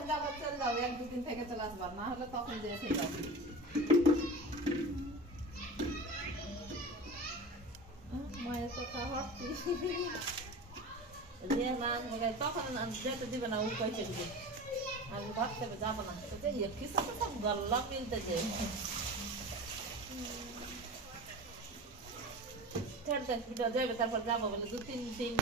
যখন যাবো চলে যাবো, 1-2 দিন থেকে চলে আসবা, না হলে তখন যেয়ে থেকে যাবো। মায়ের কথা ভাবছি যে না তখন যেতে দিবে না, ও কইছে দিবে আমি ভাবতে যাবো না, কিছু তো গল্লা মিলতে যে ছেড়ে যাবে, তারপর যাবো বলে 2-3 দিন